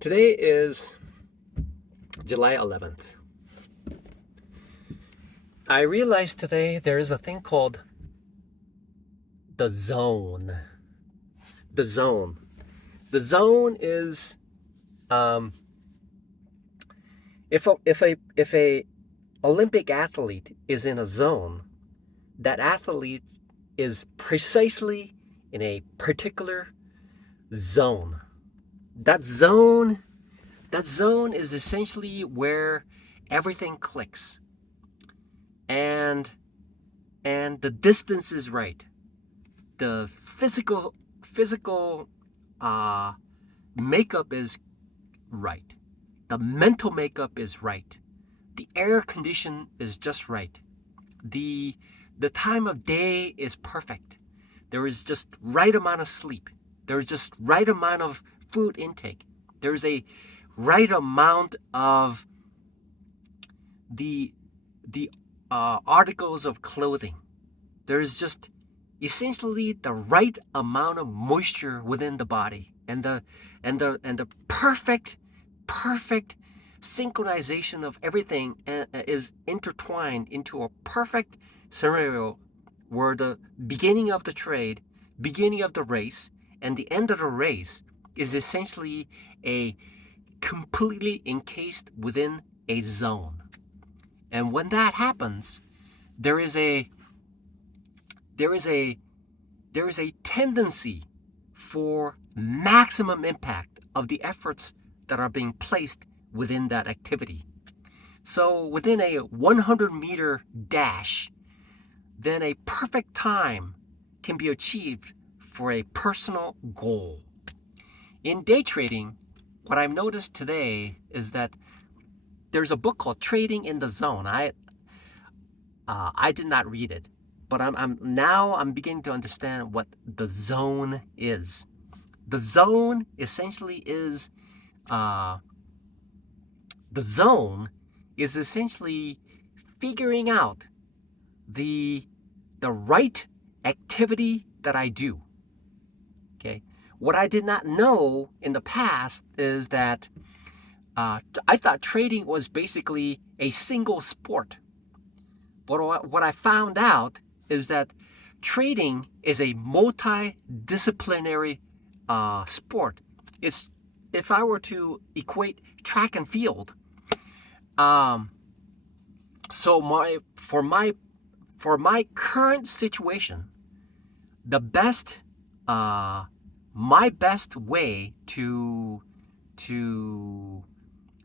Today is July 11th. I realized today there is a thing called the zone. The zone. The zone is if a Olympic athlete is in a zone, that athlete is precisely in a particular zone. That zone is essentially where everything clicks. And the distance is right. The physical makeup is right. The mental makeup is right. The air condition is just right. The time of day is perfect. There is just right amount of sleep. There is just right amount of food intake. There's a right amount of the articles of clothing. There's just essentially the right amount of moisture within the body, and the perfect synchronization of everything is intertwined into a perfect scenario where the beginning of the trade, beginning of the race, and the end of the race is essentially a completely encased within a zone. And when that happens, there is a tendency for maximum impact of the efforts that are being placed within that activity. So within a 100-meter dash, then a perfect time can be achieved for a personal goal. In day trading, what I've noticed today is that there's a book called Trading in the Zone. I did not read it, but I'm beginning to understand what the zone is. The zone essentially is figuring out the right activity that I do. Okay, what I did not know in the past is that I thought trading was basically a single sport. But what I found out is that trading is a multidisciplinary sport. It's, if I were to equate track and field, for my current situation, the best my best way to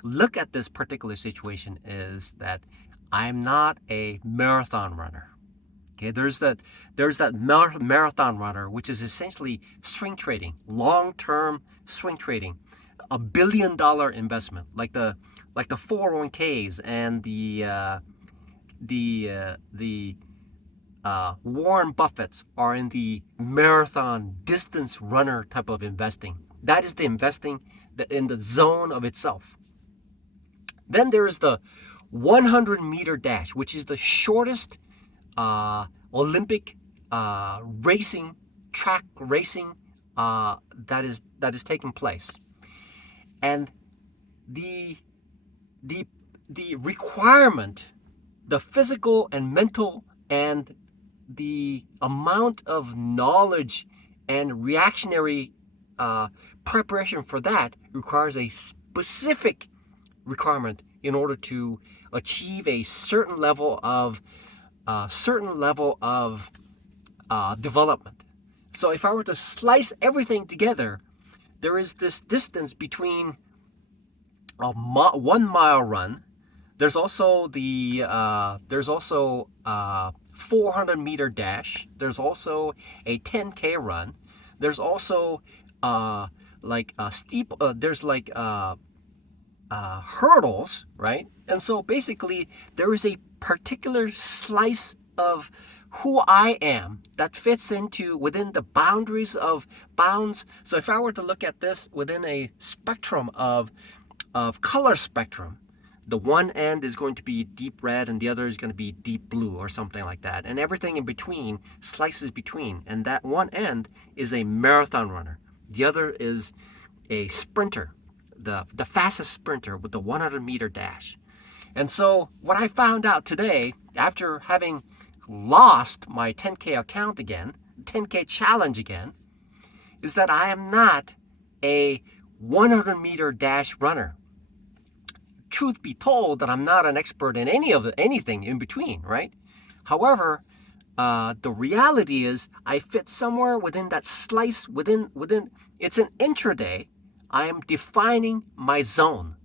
look at this particular situation is that I'm not a marathon runner. Okay, there's that marathon runner, which is essentially swing trading, long-term swing trading, $1 billion investment, like the 401ks and the Warren Buffett's are in the marathon distance runner type of investing. That is the investing in the zone of itself. Then there is the 100-meter dash, which is the shortest Olympic track racing that is taking place. And the requirement, the physical and mental, and the amount of knowledge and reactionary preparation for that requires a specific requirement in order to achieve a certain level of development. So if I were to slice everything together, there is this distance between a 1 mile run. There's also the 400-meter dash. There's also a 10K run. There's also hurdles, right? And so basically there is a particular slice of who I am that fits within the boundaries of bounds. So if I were to look at this within a spectrum of color spectrum, the one end is going to be deep red and the other is going to be deep blue or something like that. And everything in between slices between. And that one end is a marathon runner. The other is a sprinter. the fastest sprinter with the 100-meter dash. And so what I found out today, after having lost my 10K account again, 10K challenge again, is that I am not a 100-meter dash runner. Truth be told, that I'm not an expert in anything in between, right? However, the reality is I fit somewhere within that slice, within it's an intraday. I am defining my zone.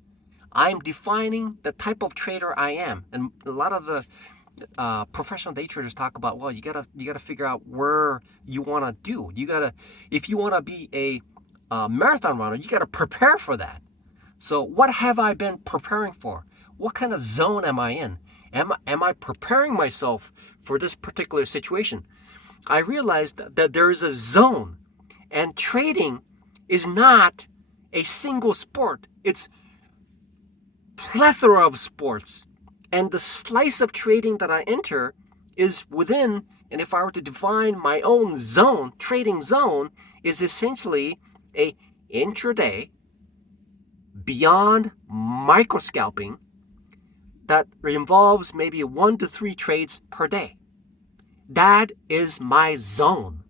I'm defining the type of trader I am. And a lot of the professional day traders talk about, well, you gotta figure out where you want to do. If you want to be a marathon runner, you gotta prepare for that. So what have I been preparing for? What kind of zone am I in? Am I preparing myself for this particular situation? I realized that there is a zone, and trading is not a single sport. It's plethora of sports. And the slice of trading that I enter is within, and if I were to define my own zone, trading zone, is essentially a intraday, beyond micro-scalping, that involves maybe 1 to 3 trades per day. That is my zone.